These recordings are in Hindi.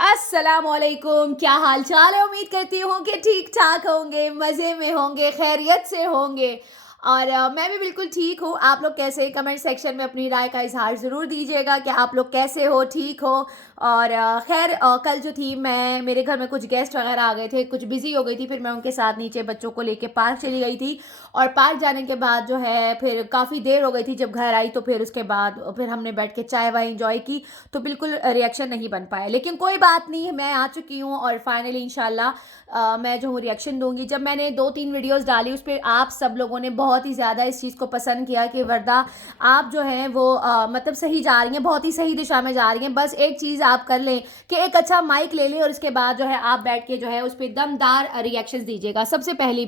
अस्सलामुअलैकुम, क्या हाल चाल है। उम्मीद करती हूँ कि ठीक ठाक होंगे, मज़े में होंगे, खैरियत से होंगे। और मैं भी बिल्कुल ठीक हूँ। आप लोग कैसे? कमेंट सेक्शन में अपनी राय का इजहार ज़रूर दीजिएगा कि आप लोग कैसे हो, ठीक हो। और खैर कल जो थी, मैं मेरे घर में कुछ गेस्ट वगैरह आ गए थे, कुछ बिजी हो गई थी, फिर मैं उनके साथ नीचे बच्चों को लेके पार्क चली गई थी। और पार्क जाने के बाद जो है फिर काफ़ी देर हो गई थी जब घर आई, तो फिर उसके बाद फिर हमने बैठ के चाय वाय इंजॉय की। तो बिल्कुल रिएक्शन नहीं बन पाया, लेकिन कोई बात नहीं, मैं आ चुकी हूँ और फाइनली इंशाल्लाह मैं जो हूँ रिएक्शन दूंगी। जब मैंने 2-3 वीडियोस डाली, उस पर आप सब लोगों ने बहुत ही ज़्यादा इस चीज़ को पसंद किया कि वर्दा आप जो हैं वो मतलब सही जा रही हैं, बहुत ही सही दिशा में जा रही हैं। बस एक चीज़ आप कर लें कि एक अच्छा माइक ले लें और इसके बाद जो है आप बैठ के जो है उस पर दमदार रिएक्शन दीजिएगा। सबसे पहली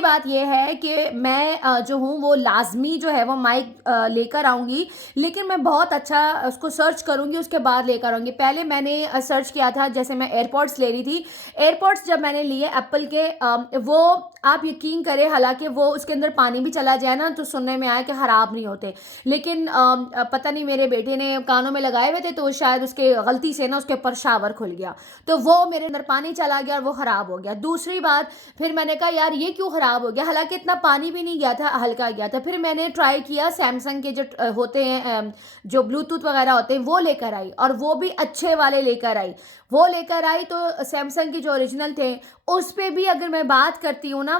बात यह है कि मैं जो हूँ वो लाजमी जो है वो माइक लेकर आऊँगी, लेकिन मैं बहुत अच्छा उसको सर्च करूँगी, उसके बाद लेकर आऊँगी। पहले मैंने सर्च किया था, जैसे मैं एयरपॉड्स ले रही थी। एयरपॉड्स जब मैंने लिए एप्पल के, वो आप यकीन करें, हालांकि वो उसके अंदर पानी भी चला जाए ना तो सुनने में आया कि ख़राब नहीं होते, लेकिन पता नहीं मेरे बेटे ने कानों में लगाए हुए थे तो शायद उसके गलती से ना उसके ऊपर शावर खुल गया, तो वो मेरे अंदर पानी चला गया और वो ख़राब हो गया। दूसरी बात, फिर मैंने कहा यार ये क्यों ख़राब हो गया, हालांकि इतना पानी भी नहीं गया था, हल्का गया था। फिर मैंने ट्राई किया, सैमसंग के जो होते हैं जो ब्लूटूथ वगैरह होते हैं वो लेकर आई, और वो भी अच्छे वाले लेकर आई। वो लेकर आई तो सैमसंग के जो ओरिजिनल थे उस पे भी अगर मैं बात करती हूँ ना,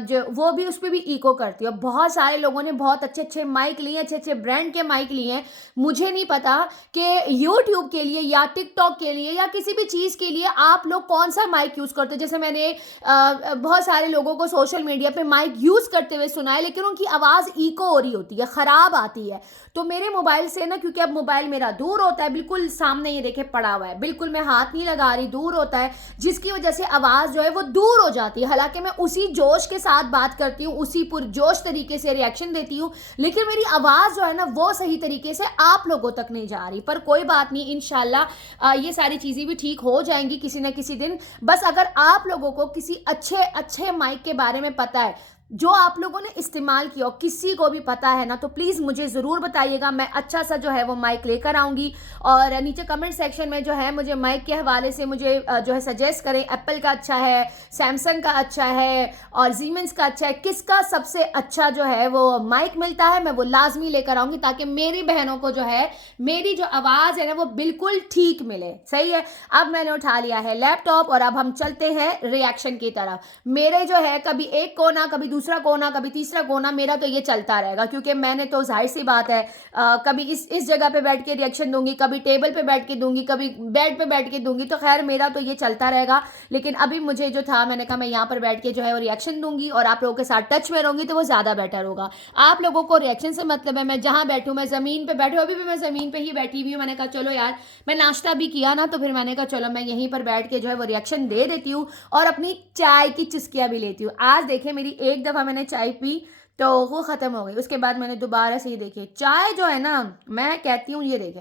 जो वो भी उस पर भी इको करती है। बहुत सारे लोगों ने बहुत अच्छे अच्छे माइक लिए, अच्छे अच्छे ब्रांड के माइक लिए हैं। मुझे नहीं पता कि यूट्यूब के लिए या टिकटॉक के लिए या किसी भी चीज़ के लिए आप लोग कौन सा माइक यूज़ करते हो। जैसे मैंने बहुत सारे लोगों को सोशल मीडिया पे माइक यूज़ करते हुए सुना है, लेकिन उनकी आवाज़ इको हो रही होती है, ख़राब आती है। तो मेरे मोबाइल से ना, क्योंकि अब मोबाइल मेरा दूर होता है, बिल्कुल सामने ये देखे पड़ा हुआ है, बिल्कुल मैं हाथ नहीं लगा रही, दूर होता है, जिसकी वजह से आवाज़ जो है वो दूर हो जाती है। हालांकि मैं उसी जोश के साथ बात करती हूँ, उसी पुरजोश तरीके से रिएक्शन देती हूँ, लेकिन मेरी आवाज़ जो है ना वो सही तरीके से आप लोगों तक नहीं जा रही। पर कोई बात नहीं, इंशाल्लाह ये सारी चीज़ें भी ठीक हो जाएंगी किसी न किसी दिन। बस अगर आप लोगों को किसी अच्छे अच्छे माइक के बारे में पता है, जो आप लोगों ने इस्तेमाल किया हो, किसी को भी पता है ना, तो प्लीज़ मुझे ज़रूर बताइएगा। मैं अच्छा सा जो है वो माइक लेकर आऊँगी। और नीचे कमेंट सेक्शन में जो है मुझे माइक के हवाले से मुझे जो है सजेस्ट करें, एप्पल का अच्छा है, सैमसंग का अच्छा है और जीमेंस का अच्छा है, किसका सबसे अच्छा जो है वो माइक मिलता है, मैं वो लाजमी लेकर आऊँगी, ताकि मेरी बहनों को जो है मेरी जो आवाज़ है ना वो बिल्कुल ठीक मिले। सही है। अब मैंने उठा लिया है लैपटॉप और अब हम चलते हैं रिएक्शन की तरफ। मेरे जो है कभी एक कोना, कभी दूसरा कोना, कभी तीसरा कोना, मेरा तो ये चलता रहेगा, क्योंकि मैंने तो जाहिर सी बात है कभी इस जगह पे बैठ के रिएक्शन दूंगी, कभी टेबल पे बैठ के दूंगी, कभी बेड पे बैठ के दूंगी, तो खैर मेरा तो ये चलता रहेगा। लेकिन अभी मुझे जो था, मैंने कहा मैं यहाँ पर बैठ के जो है वो रिएक्शन दूंगी और आप लोगों के साथ टच में रहूंगी, तो वो ज़्यादा बेटर होगा। आप लोगों को रिएक्शन से मतलब है, मैं जहाँ बैठूँ, मैं ज़मीन पे बैठूँ, अभी भी मैं ज़मीन पे ही बैठी हुई हूँ। मैंने कहा चलो यार, मैं नाश्ता भी किया ना, तो फिर मैंने कहा चलो मैं यहीं पर बैठ के जो है वो रिएक्शन दे देती हूँ और अपनी चाय की चुस्कियाँ भी लेती हूँ। आज देखे, मेरी एक दफ़ा मैंने चाय पी तो वो ख़त्म हो गई, उसके बाद मैंने दोबारा से ये देखी चाय जो है ना, मैं कहती हूँ ये देखें,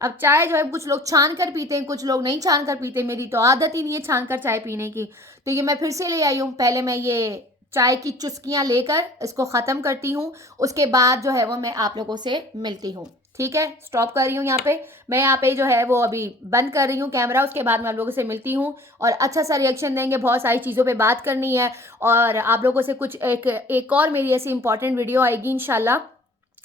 अब चाय जो है कुछ लोग छान कर पीते हैं, कुछ लोग नहीं छान कर पीते, मेरी तो आदत ही नहीं है छान कर चाय पीने की। तो ये मैं फिर से ले आई हूँ। पहले मैं ये चाय की चुस्कियाँ लेकर इसको ख़त्म करती हूँ, उसके बाद जो है वो मैं आप लोगों से मिलती हूँ। ठीक है, स्टॉप कर रही हूँ यहाँ पे। मैं यहाँ पे जो है वो अभी बंद कर रही हूँ कैमरा, उसके बाद मैं आप लोगों से मिलती हूँ और अच्छा सा रिएक्शन देंगे, बहुत सारी चीज़ों पे बात करनी है और आप लोगों से कुछ एक और मेरी ऐसी इंपॉर्टेंट वीडियो आएगी इंशाल्लाह,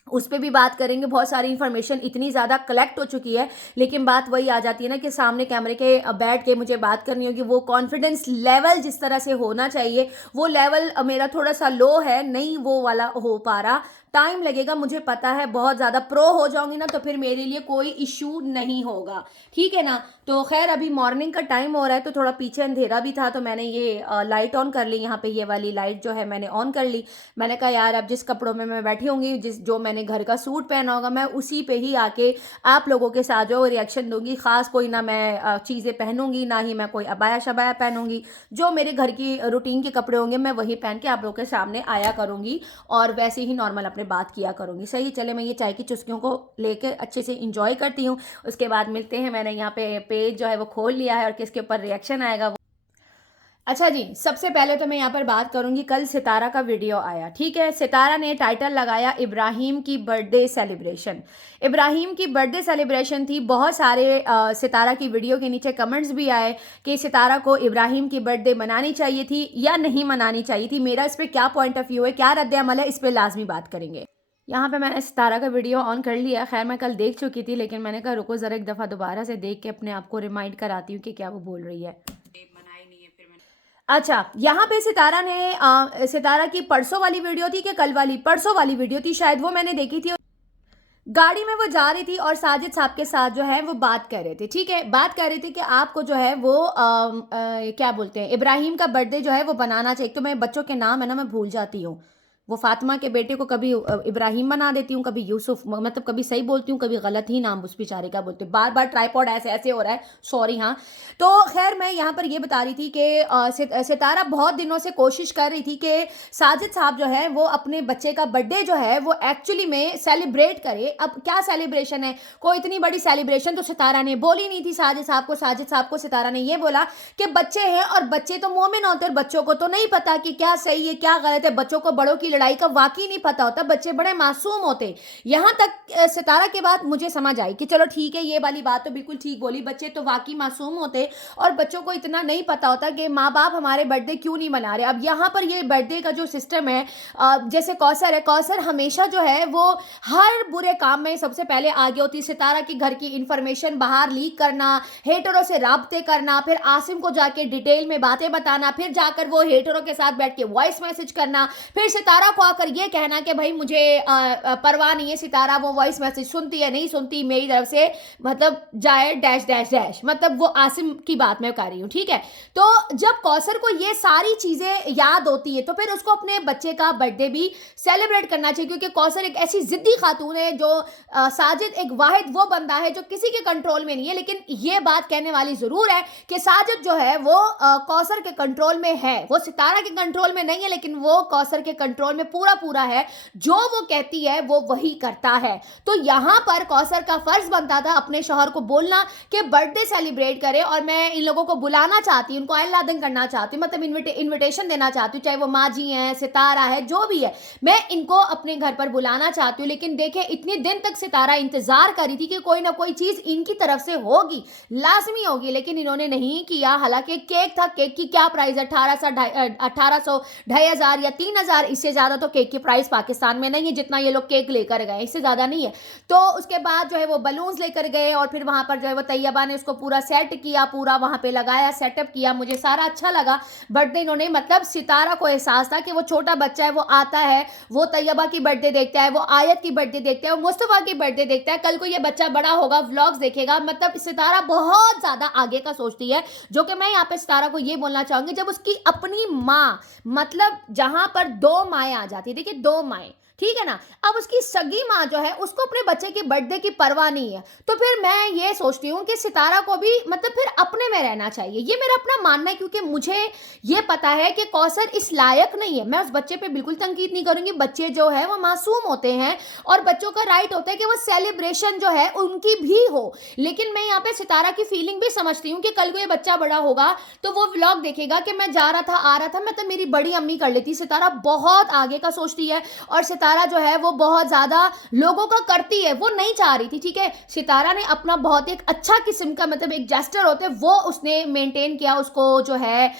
उस पर भी बात करेंगे। बहुत सारी इन्फॉर्मेशन इतनी ज़्यादा कलेक्ट हो चुकी है, लेकिन बात वही आ जाती है ना कि सामने कैमरे के बैठ के मुझे बात करनी होगी। वो कॉन्फिडेंस लेवल जिस तरह से होना चाहिए, वो लेवल मेरा थोड़ा सा लो है, नहीं वो वाला हो पा रहा। टाइम लगेगा, मुझे पता है। बहुत ज़्यादा प्रो हो जाऊंगी ना तो फिर मेरे लिए कोई इशू नहीं होगा, ठीक है ना। तो खैर अभी मॉर्निंग का टाइम हो रहा है, तो थोड़ा पीछे अंधेरा भी था, तो मैंने ये लाइट ऑन कर ली। यहाँ पे ये वाली लाइट जो है मैंने ऑन कर ली। मैंने कहा यार अब जिस कपड़ों में मैं बैठी होंगी, जो मैंने घर का सूट पहना होगा, मैं उसी पे ही आके आप लोगों के साथ जो रिएक्शन दूंगी। ख़ास कोई ना मैं चीज़ें पहनूंगी, ना ही मैं कोई अबाया शबाया पहनूंगी। जो मेरे घर की रूटीन के कपड़े होंगे मैं वही पहन के आप लोगों के सामने आया करूंगी और वैसे ही नॉर्मल अपने बात किया करूंगी। सही, चले मैं ये चाय की चुस्कियों को लेकर अच्छे से इंजॉय करती हूँ, उसके बाद मिलते हैं। मैंने यहाँ पे पेज जो है वो खोल लिया है और किसके ऊपर रिएक्शन आएगा अच्छा जी, सबसे पहले तो मैं यहाँ पर बात करूँगी, कल सितारा का वीडियो आया, ठीक है? सितारा ने टाइटल लगाया इब्राहिम की बर्थडे सेलिब्रेशन। इब्राहिम की बर्थडे सेलिब्रेशन थी, बहुत सारे सितारा की वीडियो के नीचे कमेंट्स भी आए कि सितारा को इब्राहिम की बर्थडे मनानी चाहिए थी या नहीं मनानी चाहिए थी। मेरा इस पे क्या पॉइंट ऑफ व्यू है, क्या रद्द-ए-अमल है, इस पे लाज़मी बात करेंगे। यहाँ पे मैंने सितारा का वीडियो ऑन कर लिया, खैर मैं कल देख चुकी थी, लेकिन मैंने कहा रुको ज़रा एक दफ़ा दोबारा से देख के अपने आप को रिमाइंड कराती हूँ कि क्या वो बोल रही है। अच्छा, यहाँ पे सितारा ने सितारा की परसों वाली वीडियो थी कि कल वाली, परसों वाली वीडियो थी शायद, वो मैंने देखी थी। गाड़ी में वो जा रही थी और साजिद साहब के साथ जो है वो बात कर रहे थे, ठीक है? बात कर रहे थे कि आपको जो है वो क्या बोलते हैं, इब्राहिम का बर्थडे जो है वो बनाना चाहिए। तो मैं बच्चों के नाम है ना मैं भूल जाती हूँ। वो फातिमा के बेटे को कभी इब्राहिम बना देती हूँ, कभी यूसुफ, मतलब कभी सही बोलती हूँ, कभी गलत ही नाम उस बेचारे का बोलती हूँ। बार बार ट्राइपॉड ऐसे ऐसे हो रहा है, सॉरी। हाँ, तो खैर मैं यहाँ पर ये बता रही थी कि सितारा बहुत दिनों से कोशिश कर रही थी कि साजिद साहब जो है वो अपने बच्चे का बर्थडे जो है वो एक्चुअली में सेलिब्रेट करे। अब क्या सेलिब्रेशन है, कोई इतनी बड़ी सेलिब्रेशन तो सितारा ने बोली नहीं थी साजिद साहब को। साजिद साहब को सितारा ने ये बोला कि बच्चे हैं और बच्चे तो मोमिन होते हैं, बच्चों को तो नहीं पता कि क्या सही है क्या गलत है, बच्चों को बड़ों की लड़ाई का वाकई नहीं पता होता, बच्चे बड़े मासूम होते। यहां तक सितारा के बाद मुझे समझ आई कि चलो ठीक है, ये वाली बात तो बिल्कुल ठीक बोली, बच्चे तो वाकई मासूम होते और बच्चों को इतना नहीं पता होता कि माँ बाप हमारे बर्थडे क्यों नहीं मना रहे। अब यहाँ पर ये बर्थडे का जो सिस्टम है, जैसे कौसर है, कौसर हमेशा जो है वो हर बुरे काम में सबसे पहले आगे होती है। सितारा के घर की इंफॉर्मेशन बाहर लीक करना, हेटरों से राब्ते करना, फिर आसिम को जाके डिटेल में बातें बताना, फिर जाकर वो हेटरों के साथ बैठ के वॉइस मैसेज करना, फिर सितारा को आकर ये कहना कि भाई मुझे परवाह नहीं है, सितारा वो वॉइस मैसेज सुनती है नहीं सुनती, मेरी तरफ से मतलब जाए डैश डैश डैश, मतलब वो आसिम की बात मैं कर रही हूँ, ठीक है? तो जब कौसर को ये सारी चीजें याद होती है तो फिर उसको अपने बच्चे का बर्थडे भी सेलिब्रेट करना चाहिए, क्योंकि कौसर एक ऐसी जिद्दी खातून है जो साजिद एक वाहिद वो बंदा है जो किसी के कंट्रोल में नहीं है। लेकिन ये बात कहने वाली जरूर है कि साजिद जो है वो कौसर के कंट्रोल में है, वो सितारा के कंट्रोल में नहीं है, लेकिन वो कौसर के कंट्रोल में पूरा पूरा है। जो वो कहती है वो वही करता है। तो यहां पर कौसर का फर्ज बनता था अपने शौहर को बोलना कि बर्थडे सेलिब्रेट करे, और मैं इन लोगों को बुलाना चाहती हूँ, उनको अहलादन करना चाहती हूँ, मतलब इन्विटेशन देना चाहती हूँ, चाहे वो माजी है, सितारा है, जो भी है, मैं इनको अपने घर पर बुलाना चाहती हूँ। लेकिन देखे इतने दिन तक सितारा इंतजार करी थी कि कोई ना कोई चीज इनकी तरफ से होगी, लाजमी होगी, लेकिन इन्होंने नहीं किया। हालांकि केक था, केक की क्या प्राइस है, 1800 2,500 या 3,000, इससे ज्यादा तो केक की प्राइस पाकिस्तान में नहीं है जितना ये लोग केक लेकर गए, इससे ज्यादा नहीं है। तो उसके बाद जो है वो बलून्स लेकर गए और फिर वहां पर जो है वो तैयबा ने उसको पूरा सेट किया, पूरा वहां पे लगाया, सेटअप किया, मुझे सारा अच्छा लगा। बर्थडे इन्होंने, मतलब सितारा को एहसास था कि वो छोटा बच्चा है, वो आता है, वो तैयबा की बर्थडे देखता है, वो आयत की बर्थडे देखता है, वो मुस्तफा की बर्थडे देखता है, कल को ये बच्चा बड़ा होगा व्लॉग्स देखेगा, मतलब सितारा बहुत ज्यादा आगे का सोचती है। जो कि मैं यहाँ पे सितारा को ये बोलना चाहूंगी, जब उसकी अपनी माँ, मतलब जहां पर दो माएँ आ जाती है, देखिए दो माएँ, ठीक है ना, अब उसकी सगी माँ जो है उसको अपने बच्चे की बर्थडे की परवाह नहीं है, तो फिर मैं ये सोचती हूँ कि सितारा को भी मतलब फिर अपने में रहना चाहिए। ये मेरा अपना मानना है, क्योंकि मुझे ये पता है कि कौसर इस लायक नहीं है। मैं उस बच्चे पे बिल्कुल तनकीद नहीं करूंगी, बच्चे जो है वो मासूम होते हैं और बच्चों का राइट होता है कि वो सेलिब्रेशन जो है उनकी भी हो। लेकिन मैं यहाँ पे सितारा की फीलिंग भी समझती हूँ कि कल को ये बच्चा बड़ा होगा तो वो व्लॉग देखेगा कि मैं जा रहा था आ रहा था, मैं तो मेरी बड़ी अम्मी कर लेती। सितारा बहुत आगे का सोचती है और सितारा जो है वो बहुत ज्यादा लोगों का करती है, वो नहीं चाह रही थी, ठीक है? सितारा ने अपना बहुत एक अच्छा किस्म का, मतलब एक जेस्टर होते वो उसने मेंटेन किया, उसको जो है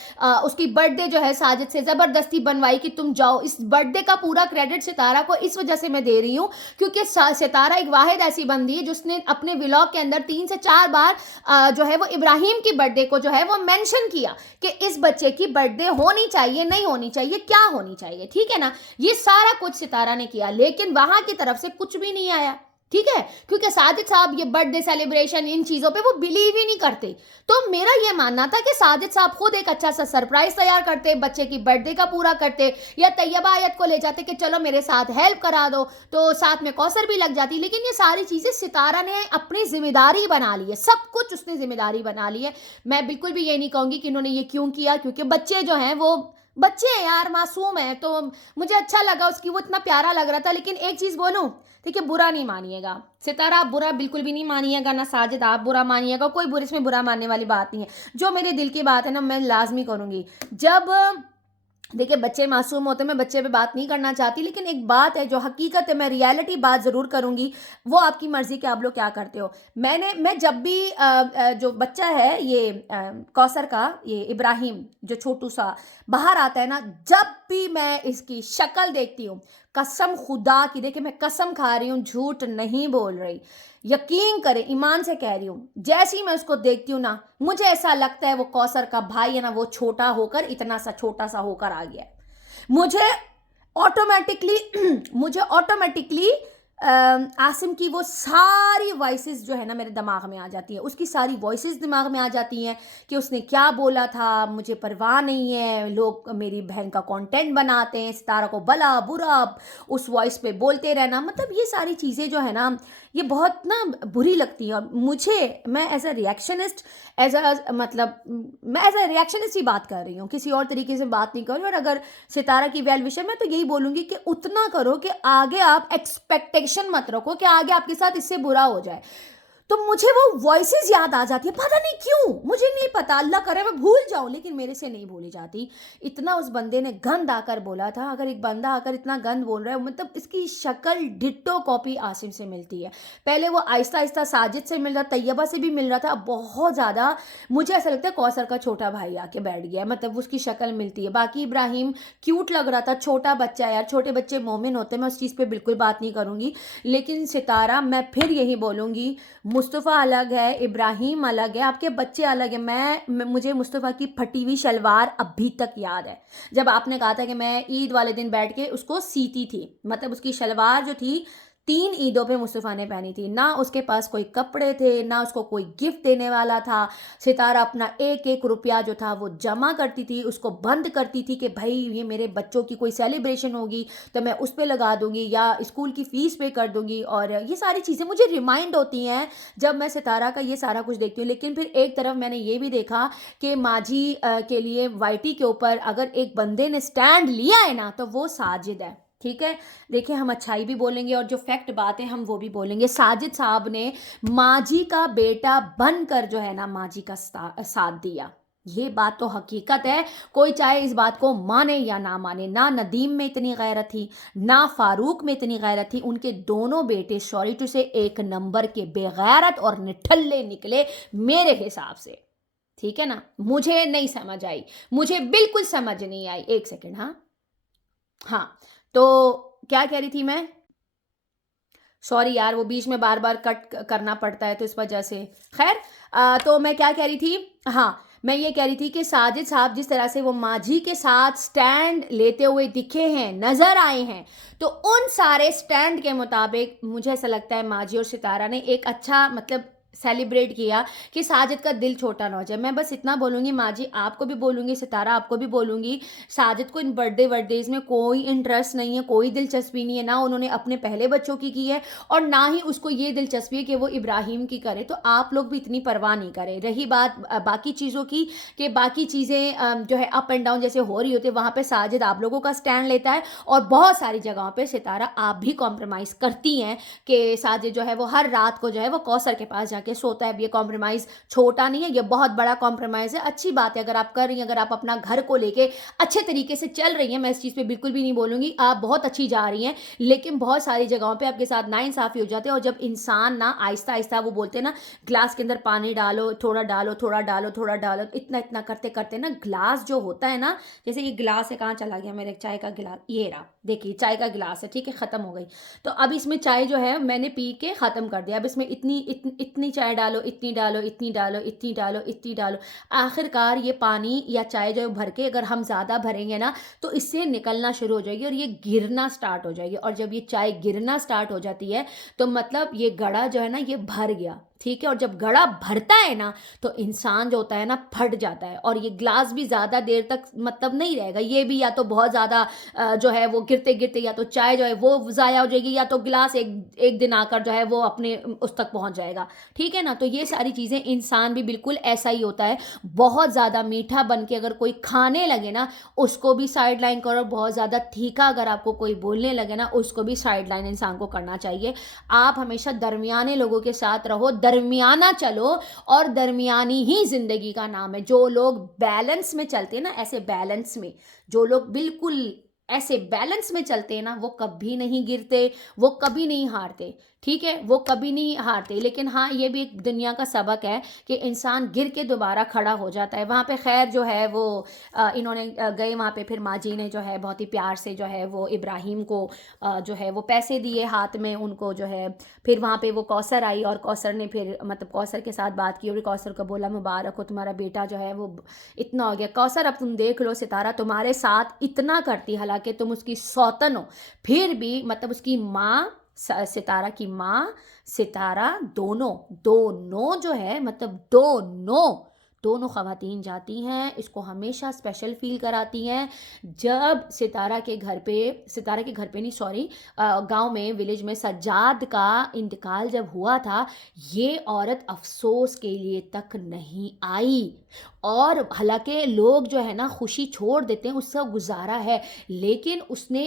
उसकी बर्थडे जो है साजिद से जबरदस्ती बनवाई कि तुम जाओ। इस बर्थडे का पूरा क्रेडिट सितारा को इस वजह से मैं दे रही हूँ क्योंकि सितारा एक वाहिद ऐसी बंदी है जिसने अपने व्लॉग के अंदर 3 से 4 बार जो है वो इब्राहिम की बर्थडे को जो है वो मेंशन किया कि इस बच्चे की बर्थडे होनी चाहिए, नहीं होनी चाहिए, क्या होनी चाहिए, ठीक है ना? ये सारा कुछ सितारा ने किया, लेकिन वहां की तरफ से कुछ भी नहीं आया, ठीक है? क्योंकि साजिद साहब ये बर्थडे सेलिब्रेशन इन चीजों पे वो बिलीव ही नहीं करते। तो मेरा ये मानना था कि साजिद साहब खुद एक अच्छा सा सरप्राइज तैयार करते, बच्चे की बर्थडे का पूरा करते, या तैयबा आयत को ले जाते कि चलो मेरे साथ हेल्प करा दो, तो साथ में कौसर भी लग जाती। लेकिन ये सारी चीजें सितारा ने अपनी जिम्मेदारी बना ली है, सब कुछ उसने जिम्मेदारी बना ली है। मैं बिल्कुल भी ये नहीं कहूंगी कि इन्होंने ये क्यों किया, क्योंकि बच्चे जो हैं वो बच्चे हैं यार, मासूम है, तो मुझे अच्छा लगा उसकी, वो इतना प्यारा लग रहा था। लेकिन एक चीज़ बोलूँ, ठीक है, बुरा नहीं मानिएगा। सितारा आप बुरा बिल्कुल भी नहीं मानिएगा, ना साजिद आप बुरा मानिएगा, कोई बुरे इसमें बुरा मानने वाली बात नहीं है। जो मेरे दिल की बात है ना, मैं लाज़मी करूँगी। जब देखिए बच्चे मासूम होते हैं, मैं बच्चे पे बात नहीं करना चाहती, लेकिन एक बात है जो हकीकत है, मैं रियलिटी बात ज़रूर करूँगी। वो आपकी मर्ज़ी कि आप लोग क्या करते हो। मैं जब भी जो बच्चा है ये कौसर का, ये इब्राहिम जो छोटू सा बाहर आता है ना, जब भी मैं इसकी शक्ल देखती हूँ, कसम खुदा की, देखिए मैं कसम खा रही हूँ, झूठ नहीं बोल रही, यकीन करें, ईमान से कह रही हूँ, जैसे ही मैं उसको देखती हूँ ना, मुझे ऐसा लगता है वो कौसर का भाई है ना, वो छोटा होकर इतना सा छोटा सा होकर आ गया है। मुझे मुझे ऑटोमेटिकली आसिम की वो सारी वॉइसेस जो है ना मेरे दिमाग में आ जाती है, उसकी सारी वॉइसेस दिमाग में आ जाती हैं कि उसने क्या बोला था, मुझे परवाह नहीं है, लोग मेरी बहन का कंटेंट बनाते हैं, सितारा को भला बुरा उस वॉइस पे बोलते रहना, मतलब ये सारी चीज़ें जो है ना, ये बहुत ना बुरी लगती हैं। और मुझे, मैं एज अ रिएक्शनिस्ट, एज अ मतलब मैं एज अ रिएक्शनिस्ट ही बात कर रही हूँ, किसी और तरीके से बात नहीं कर रही हूँ। और अगर सितारा की वेल विशर, मैं तो यही बोलूँगी कि उतना करो कि आगे आप एक्सपेक्टेशन मत रखो कि आगे आपके साथ इससे बुरा हो जाए। तो मुझे वो वॉइसेस याद आ जाती है, पता नहीं क्यों, मुझे नहीं पता, अल्लाह करे मैं भूल जाऊं, लेकिन मेरे से नहीं भूली जाती। इतना उस बंदे ने गंद आकर बोला था। अगर एक बंदा आकर इतना गंद बोल रहा है, मतलब इसकी शक्ल डिट्टो कॉपी आसिम से मिलती है। पहले वो आहिस्ता आहिस्ता साजिद से मिल रहा, तैयबा से भी मिल रहा था, अब बहुत ज़्यादा मुझे ऐसा लगता है कौसर का छोटा भाई आके बैठ गया है, मतलब उसकी शक्ल मिलती है। बाकी इब्राहिम क्यूट लग रहा था, छोटा बच्चा यार, छोटे बच्चे मोमिन होते हैं, मैं उस चीज़ पे बिल्कुल बात नहीं करूँगी। लेकिन सितारा, मैं फिर यही बोलूँगी, मुस्तफ़ा अलग है, इब्राहिम अलग है, आपके बच्चे अलग हैं। मुझे मुस्तफ़ा की फटी हुई शलवार अभी तक याद है, जब आपने कहा था कि मैं ईद वाले दिन बैठ के उसको सीती थी, मतलब उसकी शलवार जो थी 3 ईदों पे मुस्तफ़ा ने पहनी थी, ना उसके पास कोई कपड़े थे, ना उसको कोई गिफ्ट देने वाला था। सितारा अपना एक-एक रुपया जो था वो जमा करती थी, उसको बंद करती थी कि भई ये मेरे बच्चों की कोई सेलिब्रेशन होगी तो मैं उस पे लगा दूँगी, या स्कूल की फ़ीस पे कर दूँगी। और ये सारी चीज़ें मुझे रिमाइंड होती हैं जब मैं सितारा का ये सारा कुछ देखती हूँ। लेकिन फिर एक तरफ मैंने ये भी देखा कि माजी के लिए वाईटी के ऊपर अगर एक बंदे ने स्टैंड लिया है ना, तो वो साजिद है। ठीक है, देखिए हम अच्छाई भी बोलेंगे और जो फैक्ट बात है हम वो भी बोलेंगे। साजिद साहब ने माजी का बेटा बनकर जो है ना माजी का साथ दिया, ये बात तो हकीकत है। कोई चाहे इस बात को माने या ना माने, ना नदीम में इतनी गैरत थी, ना फारूक में इतनी गैरत थी। उनके दोनों बेटे सॉरी टू से एक नंबर के बेगैरत और निठल्ले निकले मेरे हिसाब से। ठीक है ना, मुझे नहीं समझ आई, मुझे बिल्कुल समझ नहीं आई। एक सेकेंड, हाँ हाँ, तो क्या कह रही थी मैं? सॉरी यार, वो बीच में बार बार कट करना पड़ता है तो इस वजह से। खैर, तो मैं क्या कह रही थी, हाँ, मैं ये कह रही थी कि साजिद साहब जिस तरह से वो माजी के साथ स्टैंड लेते हुए दिखे हैं, नज़र आए हैं, तो उन सारे स्टैंड के मुताबिक मुझे ऐसा लगता है माजी और सितारा ने एक अच्छा मतलब सेलिब्रेट किया कि साजिद का दिल छोटा ना हो जाए। मैं बस इतना बोलूँगी, माजी आपको भी बोलूँगी, सितारा आपको भी बोलूँगी, साजिद को इन बर्थडे वर्डेज में कोई इंटरेस्ट नहीं है, कोई दिलचस्पी नहीं है, ना उन्होंने अपने पहले बच्चों की है, और ना ही उसको ये दिलचस्पी है कि वो इब्राहिम की करे। तो आप लोग भी इतनी परवाह नहीं करें। रही बात बाकी चीज़ों की, कि बाकी चीज़ें जो है अप एंड डाउन जैसे हो रही होती है, वहाँ पे साजिद आप लोगों का स्टैंड लेता है, और बहुत सारी जगहों पे सितारा आप भी कॉम्प्रोमाइज़ करती हैं कि साजिद जो है वो हर रात को जो है वो कौसर के पास जाके सोता है। अब ये कॉम्प्रोमाइज़ छोटा नहीं है, ये बहुत बड़ा कॉम्प्रोमाइज़ है। अच्छी बात है अगर आप कर रही हैं, अगर आप अपना घर को लेके अच्छे तरीके से चल रही हैं, मैं इस चीज़ पे बिल्कुल भी नहीं बोलूँगी, आप बहुत अच्छी जा रही हैं। लेकिन बहुत सारी जगहों पे आपके साथ नाइंसाफ़ी हो जाती है, और जब इंसान ना आहिस्ता-आहिस्ता, वो बोलते हैं ना, ग्लास के अंदर पानी डालो, थोड़ा डालो, थोड़ा डालो, थोड़ा डालो, इतना-इतना करते-करते ना ग्लास जो होता है ना, जैसे ये ग्लास है, कहाँ चला गया मेरे चाय का गिलास, ये रहा, देखिए चाय का गिलास है, ठीक है, ख़त्म हो गई। तो अब इसमें चाय जो है मैंने पी के ख़त्म कर दिया। अब इसमें इतनी चाय डालो, इतनी डालो, इतनी डालो, इतनी डालो, इतनी डालो। आखिरकार ये पानी या चाय जो भर के अगर हम ज़्यादा भरेंगे ना, तो इससे निकलना शुरू हो जाएगी और ये गिरना स्टार्ट हो जाएगी। और जब ये चाय गिरना स्टार्ट हो जाती है, तो मतलब ये घड़ा जो है ना, ये भर गया। ठीक है। और जब घड़ा भरता है ना तो इंसान जो होता है ना फट जाता है, और ये ग्लास भी ज़्यादा देर तक मतलब नहीं रहेगा, ये भी या तो बहुत ज़्यादा जो है वो गिरते गिरते या तो चाय जो है वो ज़ाया हो जाएगी, या तो गिलास एक एक दिन आकर जो है वो अपने उस तक पहुंच जाएगा। ठीक है ना। तो ये सारी चीज़ें, इंसान भी बिल्कुल ऐसा ही होता है। बहुत ज़्यादा मीठा बन के अगर कोई खाने लगे ना उसको भी साइड लाइन करो, बहुत ज़्यादा तीखा अगर आपको कोई बोलने लगे ना उसको भी साइड लाइन इंसान को करना चाहिए। आप हमेशा दरमियाने लोगों के साथ रहो, दरमियाना चलो, और दरमियानी ही जिंदगी का नाम है। जो लोग बैलेंस में चलते हैं ना, ऐसे बैलेंस में जो लोग बिल्कुल ऐसे बैलेंस में चलते हैं ना, वो कभी नहीं गिरते, वो कभी नहीं हारते। ठीक है, वो कभी नहीं हारते। लेकिन हाँ, ये भी एक दुनिया का सबक है कि इंसान गिर के दोबारा खड़ा हो जाता है। वहाँ पे खैर जो है वो इन्होंने गए वहाँ पे, फिर माँ जी ने जो है बहुत ही प्यार से जो है वो इब्राहिम को जो है वो पैसे दिए हाथ में उनको जो है। फिर वहाँ पे वो कौसर आई, और कौसर ने फिर मतलब कौसर के साथ बात की, और कौसर को बोला मुबारक हो, तुम्हारा बेटा जो है वो इतना हो गया। कौसर अब तुम देख लो, सितारा तुम्हारे साथ इतना करती, हालांकि तुम उसकी सौतन हो, फिर भी मतलब उसकी माँ, सितारा की माँ, सितारा, दोनों दोनों जो है मतलब दोनों ख़वातीन जाती हैं, इसको हमेशा स्पेशल फील कराती हैं। जब सितारा के घर पे नहीं, सॉरी, गांव में, विलेज में सज्जाद का इंतकाल जब हुआ था, ये औरत अफसोस के लिए तक नहीं आई। और हालांकि लोग जो है ना खुशी छोड़ देते हैं, उसका गुजारा है, लेकिन उसने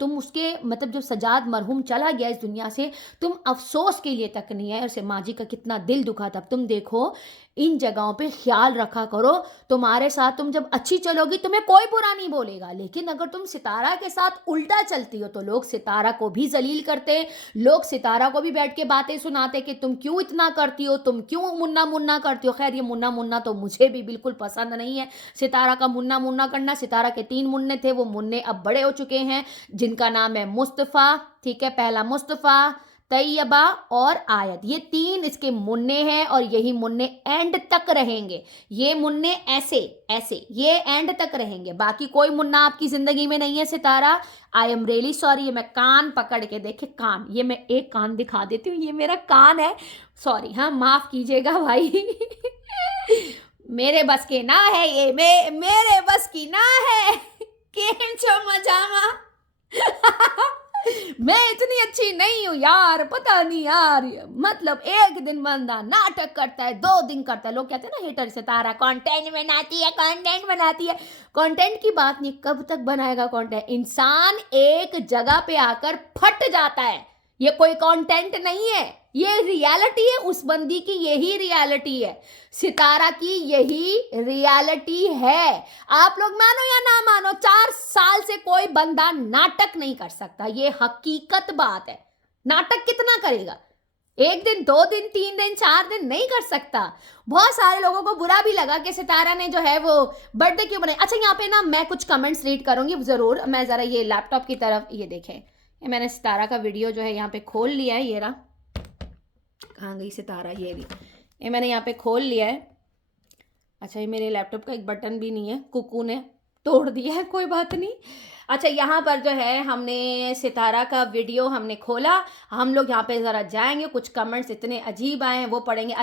तुम उसके मतलब जब सज्जाद मरहूम चला गया इस दुनिया से, तुम अफसोस के लिए तक नहीं आए। उसे माँ जी का कितना दिल दुखा था। तुम देखो, इन जगहों पे ख्याल रखा करो। तुम्हारे साथ तुम जब अच्छी चलोगी तुम्हें कोई बुरा नहीं बोलेगा, लेकिन अगर तुम सितारा के साथ उल्टा चलती हो तो लोग सितारा को भी जलील करते, लोग सितारा को भी बैठ के बातें सुनाते कि तुम क्यों इतना करती हो, तुम क्यों मुन्ना मुन्ना करती हो। खैर, ये मुन्ना मुन्ना तो मुझे भी बिल्कुल पसंद नहीं है, सितारा का मुन्ना मुन्ना करना। सितारा के 3 मुन्ने थे, वो मुन्ने अब बड़े हो चुके हैं, जिनका नाम है मुस्तफ़ा। ठीक है, पहला मुस्तफ़ा, तैयबा और आयत, ये 3 इसके मुन्ने हैं, और यही मुन्ने एंड तक रहेंगे। ये मुन्ने ऐसे ऐसे ये एंड तक रहेंगे, बाकी कोई मुन्ना आपकी जिंदगी में नहीं है Sitara. I am really sorry. ये मैं कान पकड़ के देखे, कान, ये मैं एक कान दिखा देती हूँ, ये मेरा कान है, सॉरी, हाँ माफ कीजिएगा भाई। मेरे बस के ना है ये, मेरे बस की ना है। केम छो मजामा। मैं इतनी अच्छी नहीं हूँ यार, पता नहीं यार। मतलब एक दिन बंदा नाटक करता है, 2 दिन करता है, लोग कहते हैं ना हेटर, सितारा कंटेंट बनाती है, कंटेंट बनाती है। कंटेंट की बात नहीं, कब तक बनाएगा कंटेंट। इंसान एक जगह पे आकर फट जाता है, ये कोई कंटेंट नहीं है, ये रियलिटी है। उस बंदी की यही रियलिटी है, सितारा की यही रियलिटी है। आप लोग मानो या ना मानो, 4 साल से कोई बंदा नाटक नहीं कर सकता, ये हकीकत बात है। नाटक कितना करेगा, 1 दिन, 2 दिन, 3 दिन, 4 दिन नहीं कर सकता। बहुत सारे लोगों को बुरा भी लगा कि सितारा ने जो है वो बर्थडे क्यों बनाई। अच्छा, यहाँ पे ना मैं कुछ कमेंट्स रीड करूंगी जरूर। मैं जरा ये लैपटॉप की तरफ, ये देखें, ये मैंने सितारा का वीडियो जो है यहाँ पे खोल लिया है, ये रहा, कहाँ गई सितारा, ये भी, ये मैंने यहाँ पे खोल लिया है। अच्छा, ये मेरे लैपटॉप का एक बटन भी नहीं है, कुकू ने तोड़ दिया है, कोई बात नहीं। अच्छा, यहाँ पर जो है हमने सितारा का वीडियो हमने खोला, हम लोग यहाँ पे ज़रा जाएंगे, कुछ कमेंट्स इतने अजीब आए हैं वो पढ़ेंगे।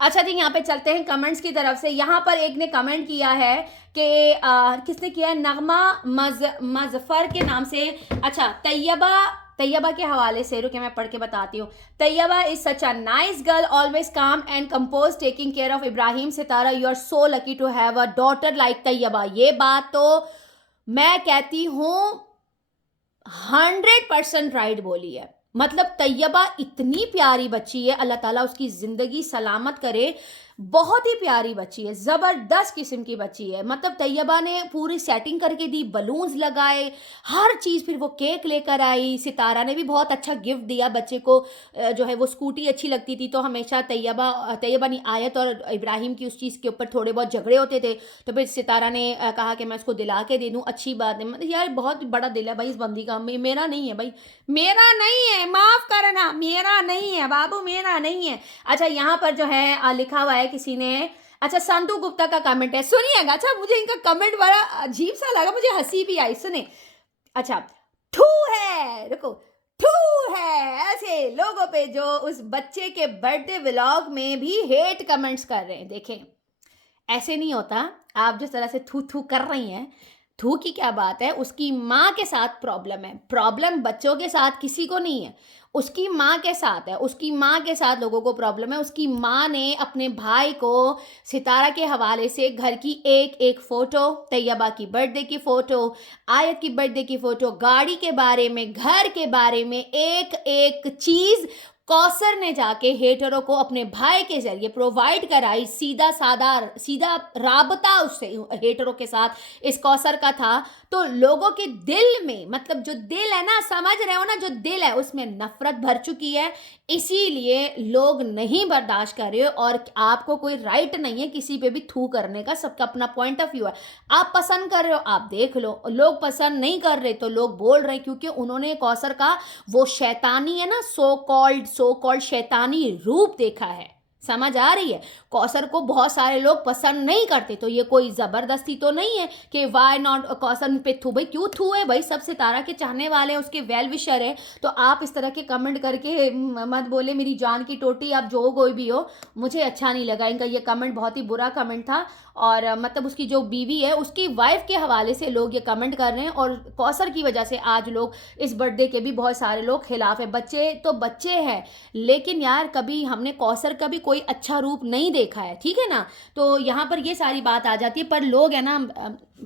अच्छा जी, यहाँ पे चलते हैं कमेंट्स की तरफ से। यहाँ पर एक ने कमेंट किया है कि किसने किया है, नगमा मजफर के नाम से। अच्छा, तैयबा के हवाले से, रुके मैं पढ़ के बताती हूँ। Taiyaba is such a nice girl, always calm and compose, taking care of Ibrahim. Sitara, you are so lucky to have a daughter like Taiyaba. ये बात तो मैं कहती हूँ 100% राइट बोली है। मतलब तैयबा इतनी प्यारी बच्ची है, अल्लाह ताला उसकी ज़िंदगी सलामत करे। बहुत ही प्यारी बच्ची है, ज़बरदस्त किस्म की बच्ची है। मतलब तैयबा ने पूरी सेटिंग करके दी, बलून्स लगाए, हर चीज़। फिर वो केक लेकर आई। सितारा ने भी बहुत अच्छा गिफ्ट दिया बच्चे को, जो है वो स्कूटी अच्छी लगती थी, तो हमेशा तैयबा नहीं, आयत और इब्राहिम की उस चीज़ के ऊपर थोड़े बहुत झगड़े होते थे, तो फिर सितारा ने कहा कि मैं उसको दिला के दे दूँ। अच्छी बात है, मतलब यार बहुत बड़ा दिल है भाई इस बंदी का। मेरा नहीं है भाई, मेरा नहीं है, माफ़ करना, मेरा नहीं है बाबू, मेरा नहीं है। अच्छा, यहाँ पर जो है लिखा हुआ है किसी ने, अच्छा संतु गुप्ता का कमेंट है, सुनिएगा। अच्छा, मुझे इनका कमेंट बड़ा अजीब सा लगा, मुझे हंसी भी आई, सुने। अच्छा, ठू है, रुको, ठू है ऐसे लोगों पे जो उस बच्चे के बर्थडे व्लॉग में भी हेट कमेंट्स कर रहे हैं। देखें, ऐसे नहीं होता। आप जिस तरह से थू थू कर रही हैं, थू की क्या बात है, उसकी माँ के साथ प्रॉब्लम है। प्रॉब्लम बच्चों के साथ किसी को नहीं है, उसकी माँ के साथ है। उसकी माँ के साथ लोगों को प्रॉब्लम है। उसकी माँ ने अपने भाई को सितारा के हवाले से घर की एक एक फ़ोटो, तैयबा की बर्थडे की फ़ोटो, आयत की बर्थडे की फ़ोटो, गाड़ी के बारे में, घर के बारे में एक एक चीज़ कौसर ने जाके हेटरों को अपने भाई के जरिए प्रोवाइड कराई। सीधा साधा सीधा राबता उससे हेटरों के साथ इस कौसर का था। तो लोगों के दिल में, मतलब जो दिल है ना, समझ रहे हो ना, जो दिल है उसमें नफरत भर चुकी है। इसीलिए लोग नहीं बर्दाश्त कर रहे। और आपको कोई राइट नहीं है किसी पे भी थू करने का, सबका अपना पॉइंट ऑफ व्यू है। आप पसंद कर रहे हो, आप देख लो। लोग पसंद नहीं कर रहे तो लोग बोल रहे हैं, क्योंकि उन्होंने कौसर का वो शैतानी है ना, सो कॉल्ड शैतानी रूप देखा है। समझ आ रही है? कौसर को बहुत सारे लोग पसंद नहीं करते, तो ये कोई जबरदस्ती तो नहीं है कि वाई नॉट कौसर पे थू। भाई क्यों थू है? भाई सब सितारा के चाहने वाले हैं, उसके वेल विशर है। तो आप इस तरह के कमेंट करके मत बोले मेरी जान की टोटी, आप जो कोई भी हो। मुझे अच्छा नहीं लगा इनका ये कमेंट, बहुत ही बुरा कमेंट था। और मतलब उसकी जो बीवी है उसकी वाइफ के हवाले से लोग ये कमेंट कर रहे हैं, और कौसर की वजह से आज लोग इस बर्थडे के भी बहुत सारे लोग खिलाफ है। बच्चे तो बच्चे हैं, लेकिन यार कभी हमने कौसर का भी कोई अच्छा रूप नहीं देखा है, ठीक है ना? तो यहाँ पर ये सारी बात आ जाती है। पर लोग है ना,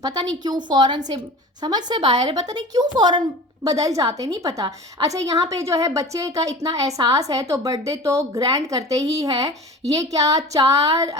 पता नहीं क्यों फौरन से, समझ से बाहर है, पता नहीं क्यों फौरन बदल जाते, नहीं पता। अच्छा, यहाँ पे जो है बच्चे का इतना एहसास है तो बर्थडे तो ग्रैंड करते ही है। ये क्या 4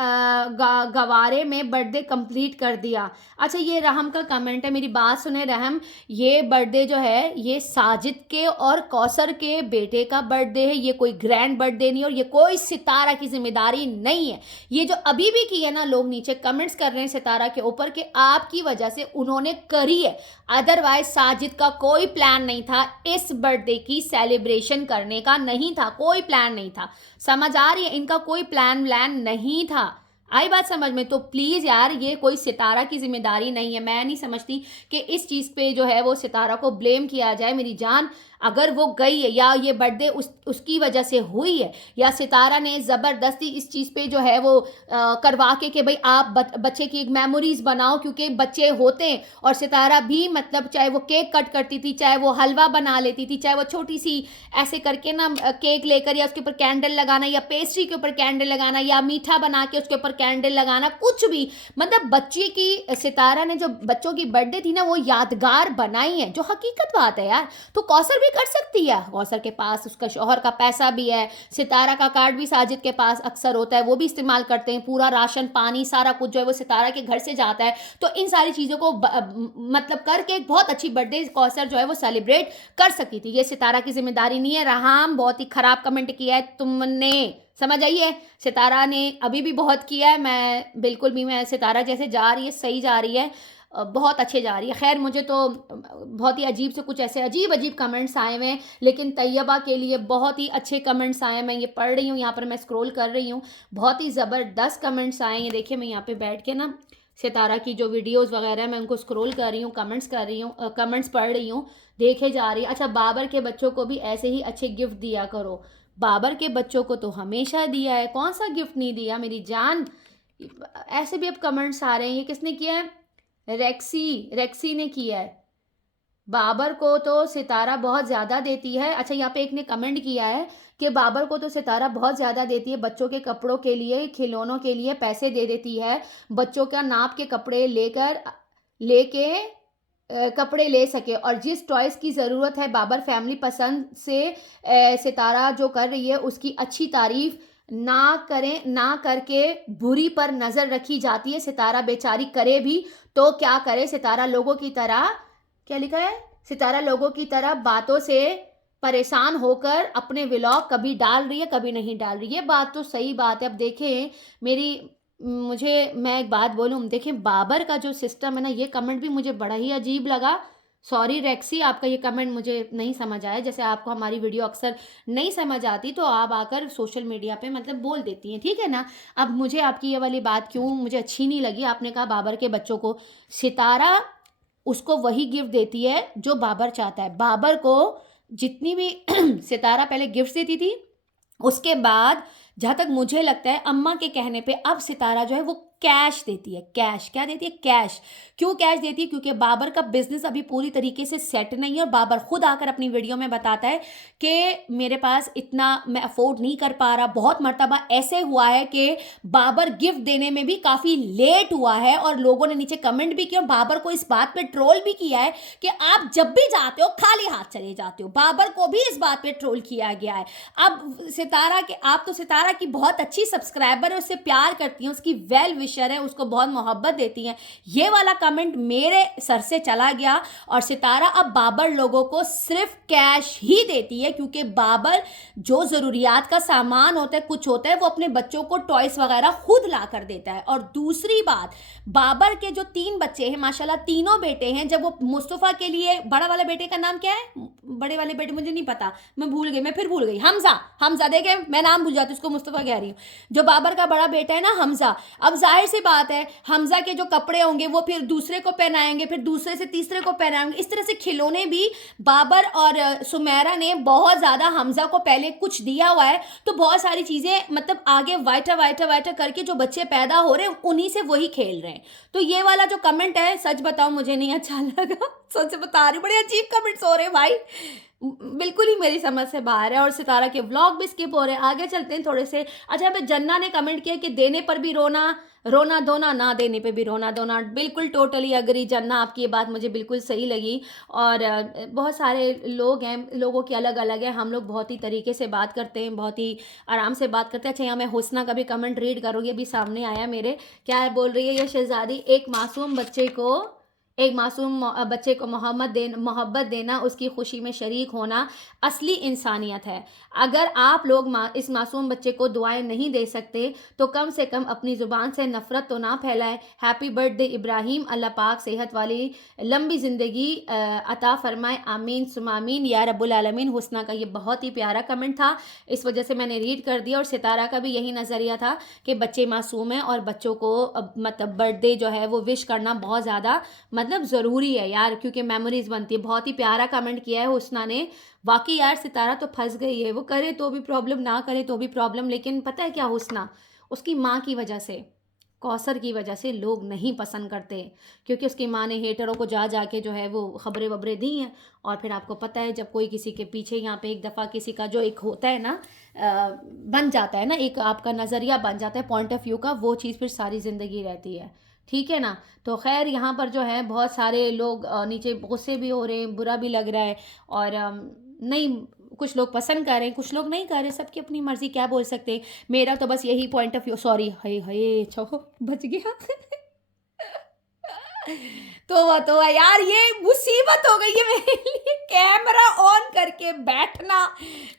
गवारे में बर्थडे कंप्लीट कर दिया। अच्छा, ये रहम का कमेंट है, मेरी बात सुने रहम। ये बर्थडे जो है ये साजिद के और कौसर के बेटे का बर्थडे है, ये कोई ग्रैंड बर्थडे नहीं, और ये कोई सितारा की जिम्मेदारी नहीं है। ये जो अभी भी की है ना, लोग नीचे कमेंट्स कर रहे हैं सितारा के ऊपर कि आपकी वजह से उन्होंने करी है, अदरवाइज साजिद का कोई प्लान नहीं था इस बर्थडे की सेलिब्रेशन करने का, नहीं था, कोई प्लान नहीं था। समझ आ रही है? इनका कोई प्लान नहीं था। आई बात समझ में? तो प्लीज़ यार, ये कोई सितारा की जिम्मेदारी नहीं है। मैं नहीं समझती कि इस चीज़ पे जो है वो सितारा को ब्लेम किया जाए। मेरी जान, अगर वो गई है या ये बर्थडे उसकी वजह से हुई है, या सितारा ने ज़बरदस्ती इस चीज़ पे जो है वो करवा के कि भाई आप बच्चे की एक मेमोरीज बनाओ, क्योंकि बच्चे होते हैं। और सितारा भी मतलब चाहे वो केक कट करती थी, चाहे वो हलवा बना लेती थी, चाहे वो छोटी सी ऐसे करके ना केक लेकर या उसके ऊपर कैंडल लगाना, या पेस्ट्री के ऊपर कैंडल लगाना, या मीठा बना के उसके ऊपर कैंडल लगाना, कुछ भी, मतलब बच्चे की, सितारा ने जो बच्चों की बर्थडे थी ना वो यादगार बनाई है, जो हकीकत बात है यार। तो कौसर भी कर सकती है, कौसर के पास उसका शौहर का पैसा भी है, सितारा का कार्ड भी साजिद के पास अक्सर होता है, वो भी इस्तेमाल करते हैं। पूरा राशन पानी सारा कुछ जो है वो सितारा के घर से जाता है। तो इन सारी चीज़ों को मतलब करके एक बहुत अच्छी बर्थडे कौसर जो है वो सेलिब्रेट कर सकती थी। ये सितारा की जिम्मेदारी नहीं है। रहाम, बहुत ही खराब कमेंट किया है तुमने, समझ आई है? सितारा ने अभी भी बहुत किया है। मैं बिल्कुल भी, मैं सितारा जैसे जा रही है सही जा रही है, बहुत अच्छे जा रही है। खैर, मुझे तो बहुत ही अजीब से कुछ ऐसे अजीब अजीब कमेंट्स आए हुए हैं, लेकिन तैयबा के लिए बहुत ही अच्छे कमेंट्स आए हैं। मैं ये पढ़ रही हूँ, यहाँ पर मैं स्क्रॉल कर रही हूँ, बहुत ही ज़बरदस्त कमेंट्स आए हैं। देखिए, मैं यहाँ पे बैठ के ना सितारा की जो वीडियोस वगैरह मैं उनको स्क्रॉल कर रही हूँ, कमेंट्स कर रही हूँ, कमेंट्स पढ़ रही हूँ, देखे जा रही है। अच्छा, बाबर के बच्चों को भी ऐसे ही अच्छे गिफ्ट दिया करो। बाबर के बच्चों को तो हमेशा दिया है, कौन सा गिफ्ट नहीं दिया मेरी जान? ऐसे भी अब कमेंट्स आ रहे हैं, ये किसने किया है? रेक्सी ने किया है। बाबर को तो सितारा बहुत ज़्यादा देती है। अच्छा, यहाँ पे एक ने कमेंट किया है कि बाबर को तो सितारा बहुत ज़्यादा देती है, बच्चों के कपड़ों के लिए, खिलौनों के लिए पैसे दे देती है, बच्चों का नाप के कपड़े लेके कपड़े ले सके, और जिस टॉयज़ की ज़रूरत है बाबर फैमिली पसंद से सितारा जो कर रही है उसकी अच्छी तारीफ ना करके बुरी पर नज़र रखी जाती है। सितारा बेचारी करे भी तो क्या करे, सितारा लोगों की तरह, क्या लिखा है, सितारा लोगों की तरह बातों से परेशान होकर अपने व्लॉग कभी डाल रही है, कभी नहीं डाल रही है। बात तो सही बात है। अब देखें, मैं एक बात बोलूँ, देखें बाबर का जो सिस्टम है ना, ये कमेंट भी मुझे बड़ा ही अजीब लगा। सॉरी रेक्सी, आपका ये कमेंट मुझे नहीं समझ आया। जैसे आपको हमारी वीडियो अक्सर नहीं समझ आती तो आप आकर सोशल मीडिया पे मतलब बोल देती हैं, ठीक है ना? अब मुझे आपकी ये वाली बात क्यों मुझे अच्छी नहीं लगी। आपने कहा बाबर के बच्चों को, सितारा उसको वही गिफ्ट देती है जो बाबर चाहता है। बाबर को जितनी भी सितारा पहले गिफ्ट्स देती थी, उसके बाद जहाँ तक मुझे लगता है अम्मा के कहने पे अब सितारा जो है वो कैश देती है। कैश क्या देती है? कैश। क्यों कैश देती है? क्योंकि बाबर का बिजनेस अभी पूरी तरीके से सेट नहीं है, और बाबर खुद आकर अपनी वीडियो में बताता है कि मेरे पास इतना मैं अफोर्ड नहीं कर पा रहा। बहुत मर्तबा ऐसे हुआ है कि बाबर गिफ्ट देने में भी काफ़ी लेट हुआ है, और लोगों ने नीचे कमेंट भी किया और बाबर को इस बात पे ट्रोल भी किया है कि आप जब भी जाते हो खाली हाथ चले जाते हो। बाबर को भी इस बात पे ट्रोल किया गया है। अब सितारा के, आप तो सितारा की बहुत अच्छी सब्सक्राइबर है, उससे प्यार करती हैं, उसकी वेल विशर है, उसको बहुत मोहब्बत देती हैं। ये वाला कमेंट मेरे सर से चला गया, और सितारा अब बाबर लोगों को सिर्फ कैश ही देती है, क्योंकि बाबर जो ज़रूरियात का सामान होता है, कुछ होता है, वो अपने बच्चों को टॉयस वगैरह खुद ला कर देता है। और दूसरी बात, बाबर के जो 3 बच्चे हैं, माशाल्लाह तीनों बेटे हैं, जब वो मुस्तफ़ा के लिए, बड़ा वाले बेटे का नाम क्या है? बड़े वाले बेटे मुझे नहीं पता, मैं भूल गई, मैं फिर भूल गई। हमजा देखे, मैं नाम भूल जाती हूँ, उसको मुस्तफ़ा कह रही हूँ। जो बाबर का बड़ा बेटा है ना, हमजा, अब जाहिर सी बात है हमजा के जो कपड़े होंगे वो फिर दूसरे को पहनाएंगे, फिर दूसरे से तीसरे को पहनाएंगे। इस तरह से खिलौने भी बाबर और सुमेरा ने बहुत ज़्यादा हमजा को पहले कुछ दिया हुआ है, तो बहुत सारी चीज़ें मतलब आगे वाइटा वाइटा वाइटा करके जो बच्चे पैदा हो रहे हैं उन्हीं से वही खेल रहे हैं। तो ये वाला जो कमेंट है, सच बताओ मुझे नहीं अच्छा लगा, सच बता रही हूँ, बड़े अजीब कमेंट्स हो रहे हैं भाई, बिल्कुल ही मेरी समझ से बाहर है। और सितारा के व्लॉग भी स्किप हो रहे हैं। आगे चलते हैं थोड़े से। अच्छा, पे जन्ना ने कमेंट किया कि देने पर भी रोना रोना धोना, ना देने पे भी रोना धोना। बिल्कुल टोटली अग्री जन्ना, आपकी ये बात मुझे बिल्कुल सही लगी। और बहुत सारे लोग हैं, लोगों की अलग अलग है, हम लोग बहुत ही तरीके से बात करते हैं, बहुत ही आराम से बात करते हैं। अच्छा, यहाँ मैं हुस्ना का भी कमेंट रीड करूँगी, अभी सामने आया मेरे। क्या बोल रही है ये शहजादी? एक मासूम बच्चे को मोहब्बत देना, उसकी खुशी में शरीक होना असली इंसानियत है। अगर आप लोग इस मासूम बच्चे को दुआएं नहीं दे सकते तो कम से कम अपनी ज़ुबान से नफ़रत तो ना फैलाएं। हैप्पी बर्थडे इब्राहिम, अल्लाह पाक सेहत वाली लंबी ज़िंदगी अता फरमाए, आमीन सुमा आमीन या रब्बुल आलमीन। हुस्ना का ये बहुत ही प्यारा कमेंट था, इस वजह से मैंने रीड कर दिया। और सितारा का भी यही नज़रिया था कि बच्चे मासूम हैं और बच्चों को मतलब बर्थडे जो है वो विश करना बहुत ज़्यादा मतलब ज़रूरी है यार, क्योंकि मेमोरीज बनती है। बहुत ही प्यारा कमेंट किया है हुस्ना ने। वाकई यार सितारा तो फंस गई है, वो करे तो भी प्रॉब्लम, ना करे तो भी प्रॉब्लम। लेकिन पता है क्या, हुस्ना उसकी माँ की वजह से, कौसर की वजह से लोग नहीं पसंद करते, क्योंकि उसकी माँ ने हेटरों को जा जा के जो है वो खबरें वबरें दी हैं। और फिर आपको पता है जब कोई किसी के पीछे यहाँ पे एक दफ़ा किसी का जो एक होता है ना, बन जाता है ना, एक आपका नज़रिया बन जाता है पॉइंट ऑफ व्यू का, वो चीज़ फिर सारी ज़िंदगी रहती है। ठीक है ना? तो खैर यहाँ पर जो है बहुत सारे लोग नीचे गुस्से भी हो रहे हैं, बुरा भी लग रहा है। और नहीं, कुछ लोग पसंद कर रहे हैं, कुछ लोग नहीं कर रहे, सबकी अपनी मर्जी, क्या बोल सकते हैं। मेरा तो बस यही पॉइंट ऑफ व्यू, सॉरी, हाय हाय, छो बच गया। तो यार ये मुसीबत हो गई है मेरे लिए, कैमरा ऑन करके बैठना,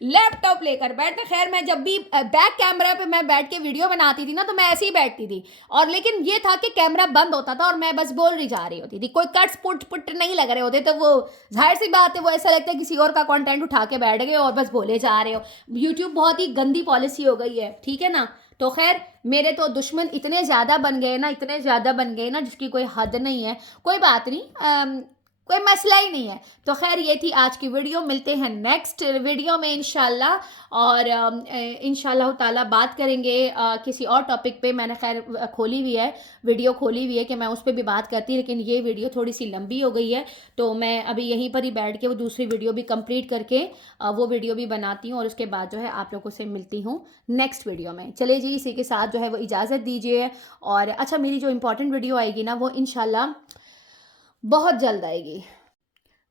लैपटॉप लेकर बैठना। खैर मैं जब भी बैक कैमरा पे मैं बैठ के वीडियो बनाती थी ना, तो मैं ऐसे ही बैठती थी। और लेकिन ये था कि कैमरा बंद होता था और मैं बस बोल रही जा रही होती थी, कोई कट्स पुट पुट नहीं लग रहे होते, तो वो जाहिर सी बात है, वो ऐसा लगता है किसी और का कंटेंट उठा के बैठ गए और बस बोले जा रहे हो। यूट्यूब बहुत ही गंदी पॉलिसी हो गई है, ठीक है ना? तो खैर मेरे तो दुश्मन इतने ज़्यादा बन गए ना, इतने ज़्यादा बन गए ना, जिसकी कोई हद नहीं है। कोई बात नहीं, कोई मसला ही नहीं है। तो खैर ये थी आज की वीडियो, मिलते हैं नेक्स्ट वीडियो में इंशाल्लाह। और इंशाल्लाह ताला बात करेंगे किसी और टॉपिक पे। मैंने खैर खोली हुई है, वीडियो खोली हुई है कि मैं उस पर भी बात करती, लेकिन ये वीडियो थोड़ी सी लंबी हो गई है, तो मैं अभी यहीं पर ही बैठ के वो दूसरी वीडियो भी कंप्लीट करके वो वीडियो भी बनाती हूँ, और उसके बाद जो है आप लोगों से मिलती हूँ नेक्स्ट वीडियो में। चलिए जी, इसी के साथ जो है वो इजाज़त दीजिए। और अच्छा, मेरी जो इंपॉर्टेंट वीडियो आएगी ना, वो इंशाल्लाह बहुत जल्द आएगी,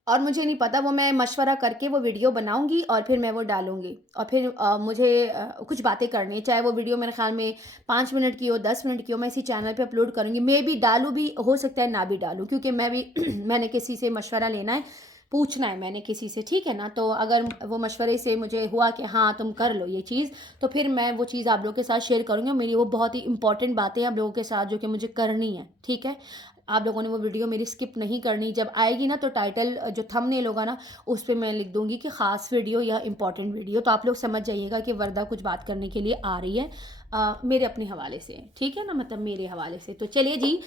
और मुझे नहीं पता, वो मैं मशवरा करके वो वीडियो बनाऊंगी और फिर मैं वो डालूंगी। और फिर मुझे कुछ बातें करनी है, चाहे वो वीडियो मेरे ख्याल में 5 मिनट की हो, 10 मिनट की हो, मैं इसी चैनल पे अपलोड करूंगी। मैं भी डालूँ भी, हो सकता है ना भी डालूँ, क्योंकि मैं भी मैंने किसी से मशवरा लेना है, पूछना है मैंने किसी से, ठीक है ना? तो अगर वो मशवरे से मुझे हुआ कि हाँ तुम कर लो ये चीज़, तो फिर मैं वो चीज़ आप लोगों के साथ शेयर करूँगी। मेरी वो बहुत ही इंपॉर्टेंट बातें हैं आप लोगों के साथ जो कि मुझे करनी है, ठीक है? आप लोगों ने वो वीडियो मेरी स्किप नहीं करनी। जब आएगी ना, तो टाइटल जो थंबनेल होगा ना, उस पर मैं लिख दूंगी कि ख़ास वीडियो या इंपॉर्टेंट वीडियो, तो आप लोग समझ जाइएगा कि वर्दा कुछ बात करने के लिए आ रही है मेरे अपने हवाले से, ठीक है ना? मतलब मेरे हवाले से। तो चलिए जी,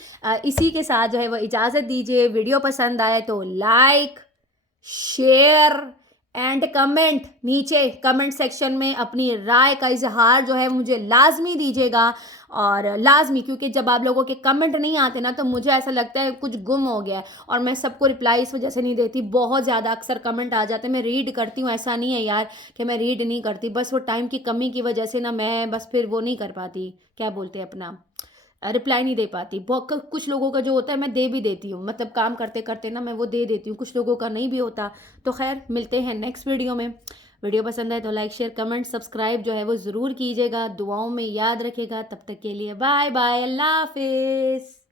इसी के साथ जो है वो इजाज़त दीजिए। वीडियो पसंद आए तो लाइक, शेयर एंड कमेंट, नीचे कमेंट सेक्शन में अपनी राय का इजहार जो है मुझे लाजमी दीजिएगा, और लाजमी, क्योंकि जब आप लोगों के कमेंट नहीं आते ना तो मुझे ऐसा लगता है कुछ गुम हो गया है, और मैं सबको रिप्लाई इस वजह से नहीं देती। बहुत ज़्यादा अक्सर कमेंट आ जाते हैं, मैं रीड करती हूँ, ऐसा नहीं है यार कि मैं रीड नहीं करती, बस वो टाइम की कमी की वजह से ना मैं बस फिर वो नहीं कर पाती, क्या बोलते हैं अपना, रिप्लाई नहीं दे पाती। बहुत कुछ लोगों का जो होता है मैं दे भी देती हूँ, मतलब काम करते करते ना मैं वो दे देती हूँ, कुछ लोगों का नहीं भी होता। तो खैर, मिलते हैं नेक्स्ट वीडियो में। वीडियो पसंद आए तो लाइक शेयर कमेंट सब्सक्राइब जो है वो ज़रूर कीजिएगा, दुआओं में याद रखिएगा। तब तक के लिए बाय बाय, अल्लाह हाफिज़।